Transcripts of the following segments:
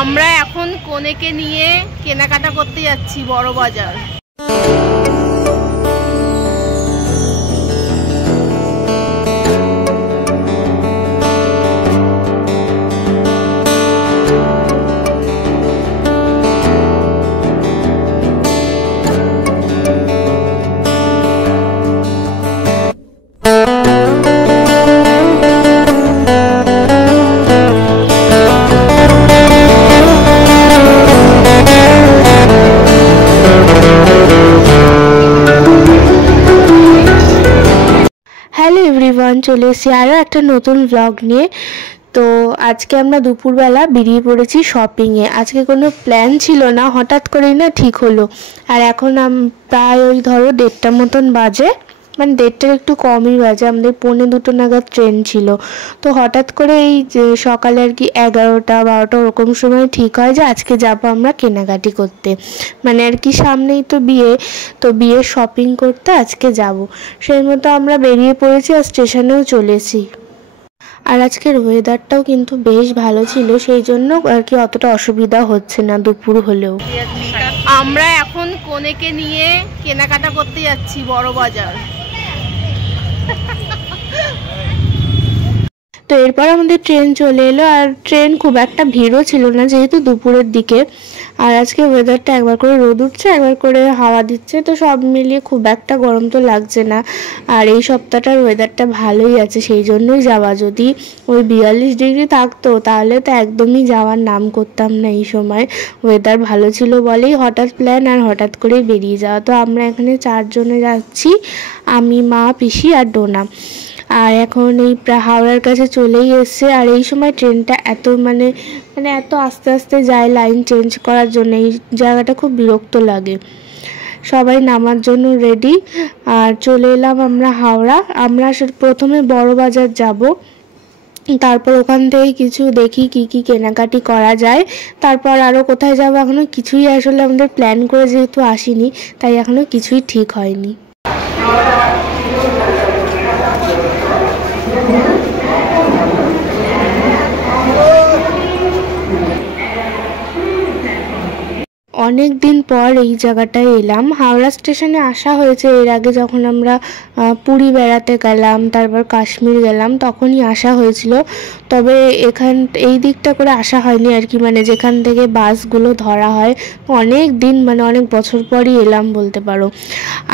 আমরা এখন কনেকে নিয়ে কেনাকাটা করতে যাচ্ছি বড় বাজার। হ্যালো এভরিওয়ান, চলে এসেছি আরও একটা নতুন ব্লগ নিয়ে। তো আজকে আমরা দুপুরবেলা বেরিয়ে পড়েছি শপিংয়ে। আজকে কোনো প্ল্যান ছিল না, হঠাৎ করেই না ঠিক হলো। আর এখন প্রায় ওই ধরো 1:30 মতন বাজে, মানে 1:30 একটু কমই বাজে। আমাদের 1:45 নাগাদ ট্রেন ছিল। তো হঠাৎ করে এই যে সকালে আর কি 11টা 12টা ওরকম সময় ঠিক হয় যে আজকে যাব আমরা কেনাকাটি করতে, মানে আর কি সামনেই তো বিয়ে, তো বিয়ের শপিং করতে আজকে যাব। সেই মতো আমরা বেরিয়ে পড়েছি আর স্টেশনেও চলেছি। আর আজকের ওয়েদারটাও কিন্তু বেশ ভালো ছিল, সেই জন্য আর কি অতটা অসুবিধা হচ্ছে না দুপুর হলেও। আমরা এখন কনেকে নিয়ে কেনাকাটা করতে যাচ্ছি বড় বাজার। তো এরপর আমাদের ট্রেন চলে এলো, আর ট্রেন খুব একটা ভিড়ও ছিল না যেহেতু দুপুরের দিকে। আর আজকে ওয়েদারটা একবার করে রোদ উঠছে, একবার করে হাওয়া দিচ্ছে, তো সব মিলিয়ে খুব একটা গরম তো লাগছে না। আর এই সপ্তাহটার ওয়েদারটা ভালোই আছে, সেই জন্যই যাওয়া। যদি ওই 42 ডিগ্রি থাকতো তাহলে তো একদমই যাওয়ার নাম করতাম না। এই সময় ওয়েদার ভালো ছিল বলেই হঠাৎ প্ল্যান, আর হঠাৎ করেই বেরিয়ে যাওয়া। তো আমরা এখানে 4 জনে যাচ্ছি, আমি, মা, পিসি আর ডোনা। আর এখন এই হাওড়ার কাছে চলেই এসছে। আর এই সময় ট্রেনটা এত মানে এত আস্তে আস্তে যায় লাইন চেঞ্জ করার জন্য, এই জায়গাটা খুব বিরক্ত লাগে। সবাই নামার জন্য রেডি, আর চলে এলাম আমরা হাওড়া। আমরা প্রথমে বড় বাজার যাব, তারপর ওখান থেকে কিছু দেখি কি কি কেনাকাটি করা যায়, তারপর আরও কোথায় যাব এখনও কিছুই আসলে আমাদের প্ল্যান করে যেহেতু আসিনি, তাই এখনও কিছুই ঠিক হয়নি। অনেক দিন পর এই জায়গাটায় এলাম। হাওড়া স্টেশনে আসা হয়েছে এর আগে, যখন আমরা পুরী বেড়াতে গেলাম, তারপর কাশ্মীর গেলাম, তখনই আসা হয়েছিল। তবে এই দিকটা করে আসা হয়নি আর কি, মানে যেখান থেকে বাসগুলো ধরা হয়। অনেক দিন অনেক বছর পরই এলাম বলতে পারো।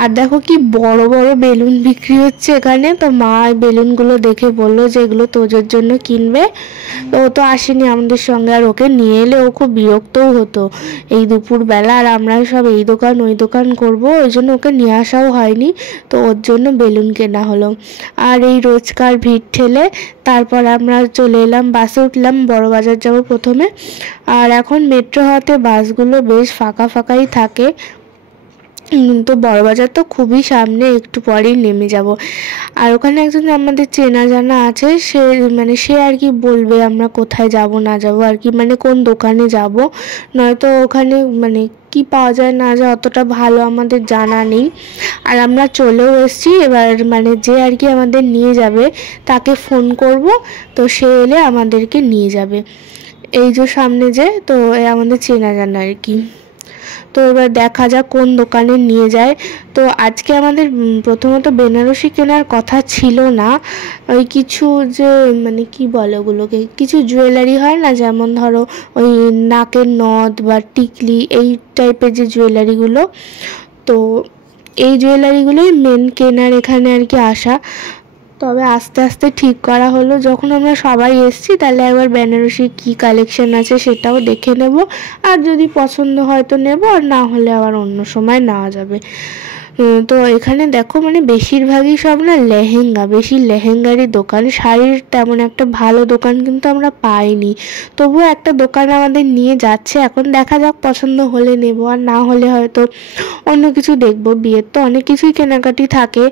আর দেখো কি বড় বড় বেলুন বিক্রি হচ্ছে এখানে। তো মা বেলুনগুলো দেখে বললো যে এগুলো তোজোর জন্য কিনবে। তো ও তো আসেনি আমাদের সঙ্গে, আর ওকে নিয়ে এলে ও খুব বিরক্তও হতো এই দুপুরবেলা। আর আমরা সব এই দোকান ওই দোকান করবো, ওই জন্য ওকে নিয়ে আসাও হয়নি। তো ওর জন্য বেলুন কেনা হলো। আর এই রোজকার ভিড় ঠেলে তারপর আমরা চলে এলাম, বাসে উঠলাম, বড় বাজার যাবো প্রথমে। আর এখন মেট্রো হওয়াতে বাসগুলো বেশ ফাঁকা ফাঁকাই থাকে। তো বড় বাজার তো খুবই সামনে, একটু পরেই নেমে যাব। আর ওখানে একজন আমাদের চেনা জানা আছে, সে আর কি বলবে আমরা কোথায় যাব না যাব আর কি, কোন দোকানে যাব। নয়তো ওখানে কি পাওয়া যায় না যায় অতটা ভালো আমাদের জানা নেই। আর আমরা চলেও এসেছি। এবার যে আর কি আমাদের নিয়ে যাবে তাকে ফোন করব, তো সে এলে আমাদেরকে নিয়ে যাবে। এই যে সামনে তো আমাদের চেনা জানা আর কি। তো এবার দেখা যাক কোন দোকানে নিয়ে যায়। তো আজকে আমাদের প্রথমত বেনারসি কেনার কথা ছিল না, ওই কিছু যে কি বলে ওগুলোকে, কিছু জুয়েলারি হয় না, যেমন ধরো ওই নাকের নথ বা টিকলি, এই টাইপের যে জুয়েলারিগুলো, তো এই জুয়েলারিগুলোই মেন কেনার এখানে আর কি আসা। তবে আস্তে আস্তে ঠিক করা হলো। যখন আমরা সবাই এসেছি তাহলে একবার বেনারসি কি কালেকশন আছে সেটাও দেখে নেব। আর যদি পছন্দ হয় তো নেব, আর না হলে আবার অন্য সময় নেওয়া যাবে। তো এখানে দেখো বেশিরভাগই সব না লেহেঙ্গা, বেশি লেহেঙ্গারই দোকান। শাড়ির তেমন একটা ভালো দোকান কিন্তু আমরা পাইনি। তবুও একটা দোকান আমাদের নিয়ে যাচ্ছে, এখন দেখা যাক পছন্দ হলে নেব, আর না হলে হয়তো অন্য কিছু দেখবো। বিয়ের তো অনেক কিছুই কেনাকাটি থাকে,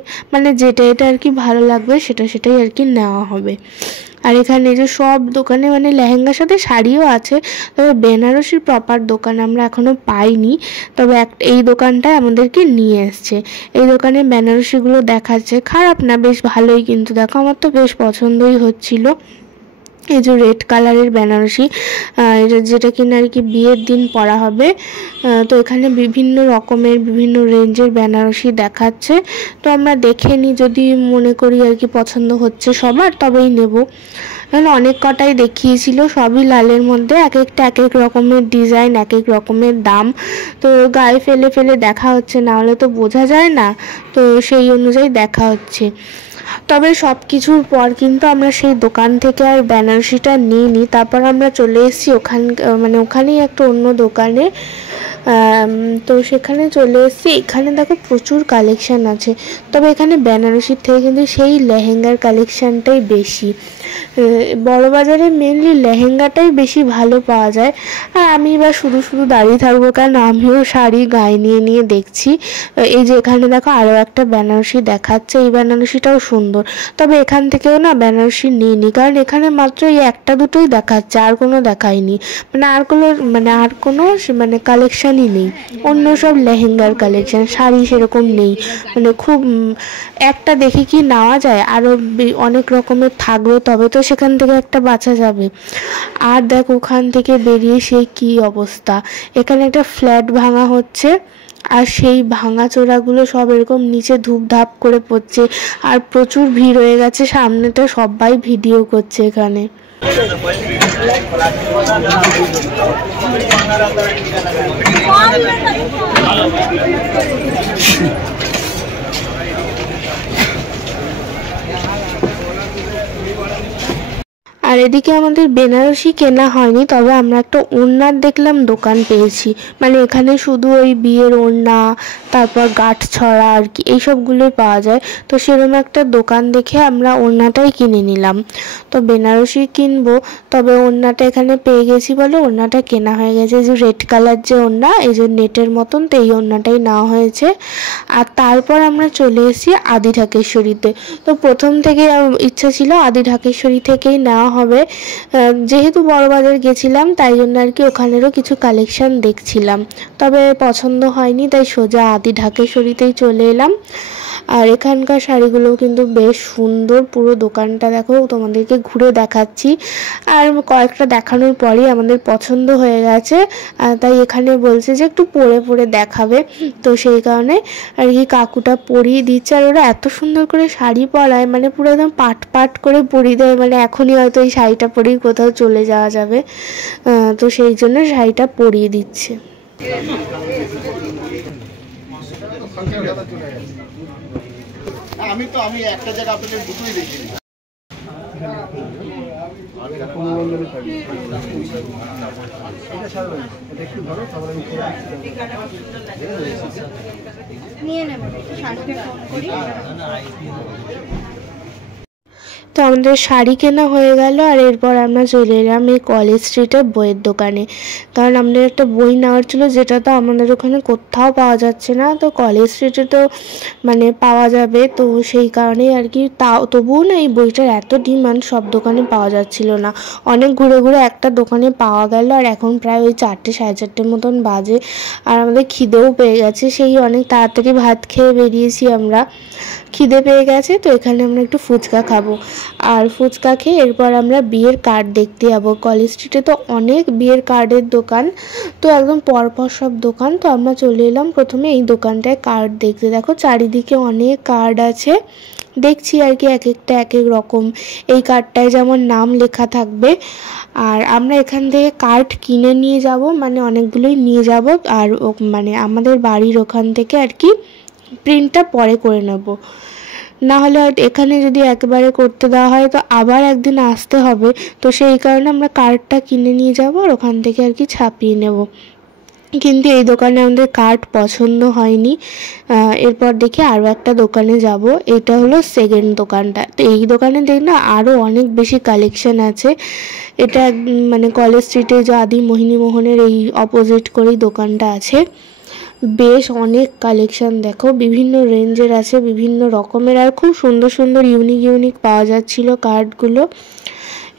যেটা এটা আর কি ভালো লাগবে সেটাই আর কি নেওয়া হবে। আর এখানে যে সব দোকানে লেহেঙ্গার সাথে শাড়িও আছে, তবে বেনারসির প্রপার দোকান আমরা এখনো পাইনি। তবে এই দোকানটায় আমাদেরকে নিয়ে এসছে। এই দোকানে বেনারসিগুলো দেখাচ্ছে, খারাপ না, বেশ ভালোই। কিন্তু দেখো আমার তো বেশ পছন্দই হচ্ছিল। এই যে রেড কালারের বেনারসি, যেটা কিনা আর কি বিয়ের দিন পরা হবে। তো এখানে বিভিন্ন রকমের বিভিন্ন রেঞ্জের বেনারসি দেখাচ্ছে। তো আমরা দেখে নিই, যদি মনে করি আর কি পছন্দ হচ্ছে সবার তবেই নেব। কারণ অনেক কটাই দেখিয়েছিল, সবই লালের মধ্যে, এক একটা এক এক রকমের ডিজাইন, এক এক রকমের দাম। তো গায়ে ফেলে ফেলে দেখা হচ্ছে, না হলে তো বোঝা যায় না, তো সেই অনুযায়ী দেখা হচ্ছে। তবে সব কিছুর পর কিন্তু আমরা সেই দোকান থেকে আর বেনারসিটা নিইনি। তারপর আমরা চলে এসেছি ওখানেই একটা অন্য দোকানে। তো সেখানে চলে এসেছি। এখানে দেখো প্রচুর কালেকশান আছে, তবে এখানে বেনারসির থেকে কিন্তু সেই লেহেঙ্গার কালেকশানটাই বেশি। বড়বাজারে মেনলি লেহেঙ্গাটাই বেশি ভালো পাওয়া যায়। আর আমি এবার শুধু শুধু দাঁড়িয়ে থাকবো, কারণ আমিও শাড়ি গায়ে নিয়ে নিয়ে দেখছি। এই যে এখানে দেখো আরও একটা বেনারসি দেখাচ্ছে, এই বেনারসিটাও সুন্দর। তবে এখান থেকেও না বেনারসি নিইনি, কারণ এখানে মাত্র এই একটা দুটোই দেখাচ্ছে, আর কোনো দেখায়নি। আর কোনো কালেকশানই নেই। অন্য সব লেহেঙ্গার কালেকশান, শাড়ি সেরকম নেই। খুব একটা দেখে কি নেওয়া যায়, আরও অনেক রকমের থাকবে, তবে তো সেখান থেকে একটা বাছা যাবে। আর দেখ ওখান থেকে বেরিয়ে সেই কী অবস্থা, এখানে একটা ফ্ল্যাট ভাঙা হচ্ছে, আর সেই ভাঙা চোরাগুলো সব এরকম নিচে ধূপধাপ করে পড়ছে, আর প্রচুর ভিড় হয়ে গেছে। সামনেটা সবাই ভিডিও করছে এখানে। আর এদিকে আমাদের বেনারসি কেনা হয়নি, তবে আমরা একটা ওড়নার দেখলাম দোকান পেয়েছি। এখানে শুধু ওই বিয়ের ওড়না, তারপর গাঁঠ ছড়া আর কি এইসবগুলোই পাওয়া যায়। তো সেরকম একটা দোকান দেখে আমরা ওড়নাটাই কিনে নিলাম। তো বেনারসি কিনবো, তবে ওড়নাটা এখানে পেয়ে গেছি বলে ওড়নাটা কেনা হয়ে গেছে। যে রেড কালার যে ওড়না, এই যে নেটের মতন, তো এই ওড়নাটাই নেওয়া হয়েছে। আর তারপর আমরা চলে এসেছি আদি ঢাকেশ্বরীতে। তো প্রথম থেকে ইচ্ছা ছিল আদি ঢাকেশ্বরী থেকেই নেওয়া হবে। যেহেতু বড়বাজার গেছিলাম, তাই জন্য আর কি ওখানেরও কিছু কালেকশান দেখছিলাম, তবে পছন্দ হয়নি, তাই সোজা আদি ঢাকেশ্বরীতেই চলে এলাম। আর এখানকার শাড়িগুলোও কিন্তু বেশ সুন্দর। পুরো দোকানটা দেখো, তোমাদেরকে ঘুরে দেখাচ্ছি। আর কয়েকটা দেখানোর পরেই আমাদের পছন্দ হয়ে গেছে, তাই এখানে বলছে যে একটু পরে পরে দেখাবে। তো সেই কারণে আর কি কাকুটা পরিয়ে দিচ্ছে। আর ওরা এত সুন্দর করে শাড়ি পরায়, পুরো একদম পাট পাট করে পরিয়ে দেয়, এখনই হয়তো এই শাড়িটা পরেই কোথাও চলে যাওয়া যাবে। তো সেই জন্য শাড়িটা পরিয়ে দিচ্ছে। আমি একটা জায়গা আপনাদের দুটোই দেখিনি। নিয়ে নেব শাড়িটা কম করি। তো আমাদের শাড়ি কেনা হয়ে গেল। আর এরপর আমরা চলে এলাম এই কলেজ স্ট্রিটের বইয়ের দোকানে, কারণ আমাদের একটা বই নেওয়ার ছিল, যেটা তো আমাদের ওখানে কোথাও পাওয়া যাচ্ছে না। তো কলেজ স্ট্রিটে তো পাওয়া যাবে, তো সেই কারণেই আর কি। তবুও না এই বইটার এত ডিমান্ড, সব দোকানে পাওয়া যাচ্ছিল না। অনেক ঘুরে ঘুরে একটা দোকানে পাওয়া গেল। আর এখন প্রায় ওই 4টে সাড়ে 4টের মতন বাজে, আর আমাদের খিদেও পেয়ে গেছে। সেই অনেক তাড়াতাড়ি ভাত খেয়ে বেরিয়েছি আমরা, খিদে পেয়ে গেছে। তো এখানে আমরা একটু ফুচকা খাবো, আর ফুচকা খেয়ে এরপর আমরা বিয়ের কার্ড দেখতে যাবো। কলেজ স্ট্রিটে তো অনেক বিয়ের কার্ডের দোকান, তো একদম পরপর সব দোকান। তো আমরা চলে এলাম প্রথমে এই দোকানটায় কার্ড দেখতে। দেখো চারিদিকে অনেক কার্ড আছে, দেখছি আর কি এক একটা এক এক রকম। এই কার্ডটায় যেমন নাম লেখা থাকবে। আর আমরা এখান থেকে কার্ড কিনে নিয়ে যাব, অনেকগুলোই নিয়ে যাব। আর আমাদের বাড়ির ওখান থেকে আর কি প্রিন্টটা পরে করে নেব, না হলে এখানে যদি একবারে করতে দেওয়া হয় তো আবার একদিন আসতে হবে। তো সেই কারণে আমরা কার্ডটা কিনে নিয়ে যাব, আর ওখান থেকে আর কি ছাপিয়ে নেব। কিন্তু এই দোকানে আমাদের কার্ড পছন্দ হয়নি। এরপর দেখি আরও একটা দোকানে যাব, এটা হলো সেকেন্ড দোকানটা। তো এই দোকানে দেখ না আরও অনেক বেশি কালেকশন আছে। এটা কলেজ স্ট্রিটে যে আদি মোহিনীমোহনের এই অপোজিট করেই দোকানটা আছে। বেশ অনেক কালেকশন দেখো, বিভিন্ন রেঞ্জের আছে, বিভিন্ন রকমের, আর খুব সুন্দর সুন্দর ইউনিক পাওয়া যাচ্ছিল কার্ডগুলো।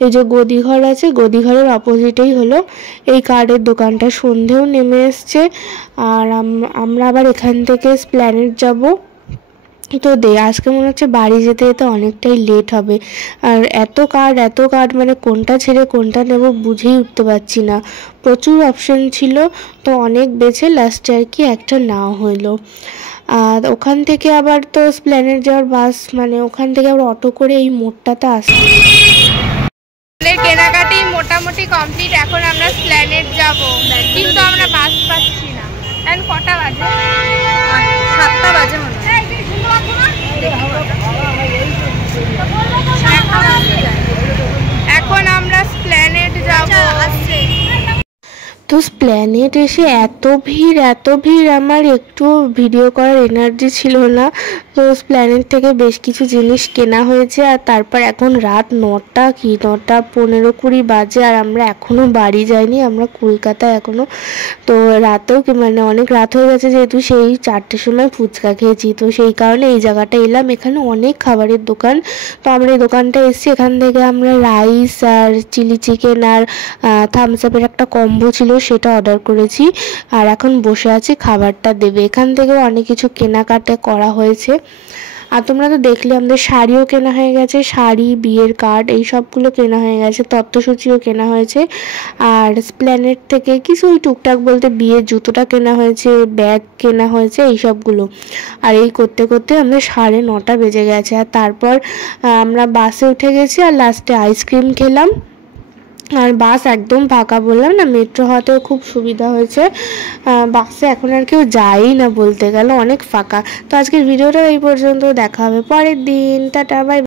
এই যে গদিঘর আছে, গদিঘরের অপোজিটেই হলো এই কার্ডের দোকানটা। সন্ধেও নেমে এসছে, আর আমরা আবার এখান থেকে স্প্ল্যানেড যাব। তো আজকে মনে হচ্ছে বাড়ি যেতে যেতে অনেকটাই লেট হবে। আর এত কার্ড মানে কোনটা ছেড়ে কোনটা নেব বুঝেই উঠতে পারছি না। প্রচুর অপশন ছিল, তো অনেক বেছে লাস্টে আর কি একটা নেওয়া হলো। আর ওখান থেকে আবার তো স্প্ল্যানেড যাওয়ার বাস, মানে ওখান থেকে আবার অটো করে এই মোড়টাতে আসতে। কেনাকাটি মোটামুটি কমপ্লিট। এখন আমরা স্প্ল্যানেড যাব, কিন্তু আমরা বাস পাচ্ছি না। এখন কটা বাজে? 7টা বাজে মনে হয়। এখন আমরা স্প্ল্যানেড যাব। তো স্প্ল্যানেড এসে এত ভিড় আমার একটু ভিডিও করার এনার্জি ছিল না। তো স্প্ল্যানেড থেকে বেশ কিছু জিনিস কেনা হয়েছে। আর তারপর এখন রাত 9টা 15-20 বাজে, আর আমরা এখনও বাড়ি যাইনি। আমরা কলকাতায় এখনও, তো রাতেও মানে অনেক রাত হয়ে গেছে, যেহেতু সেই 4টের সময় ফুচকা খেয়েছি। তো সেই কারণে এই জায়গাটা এলাম। এখানে অনেক খাবারের দোকান, তো আমরা এই দোকানটা এসেছি। এখান থেকে আমরা রাইস আর চিলি চিকেন আর থামস আপের একটা কম্বো ছিল, সেটা অর্ডার করেছি। আর এখন বসে আছি, খাবারটা দেবে। এখান থেকেও অনেক কিছু কেনাকাটা করা হয়েছে। আর তোমরা তো দেখলে আমাদের শাড়িও কেনা হয়ে গেছে, শাড়ি, বিয়ের কার্ড, এই সবগুলো কেনা হয়ে গেছে। তত্ত্বসূচিও কেনা হয়েছে। আর স্প্ল্যানেড থেকে কিছু ওই টুকটাক বলতে বিয়ের জুতোটা কেনা হয়েছে, ব্যাগ কেনা হয়েছে, এই সবগুলো। আর এই করতে করতে আমাদের 9:30 বেজে গেছে। আর তারপর আমরা বাসে উঠে গেছি, আর লাস্টে আইসক্রিম খেলাম। আর বাস একদম ফাঁকা, বললাম না, মেট্রো হওয়াতেও খুব সুবিধা হয়েছে। বাসে এখন আর কেউ যায়ই না বলতে গেলে, অনেক ফাঁকা। তো আজকের ভিডিওটা এই পর্যন্ত, দেখা হবে পরের দিন। Tata, by.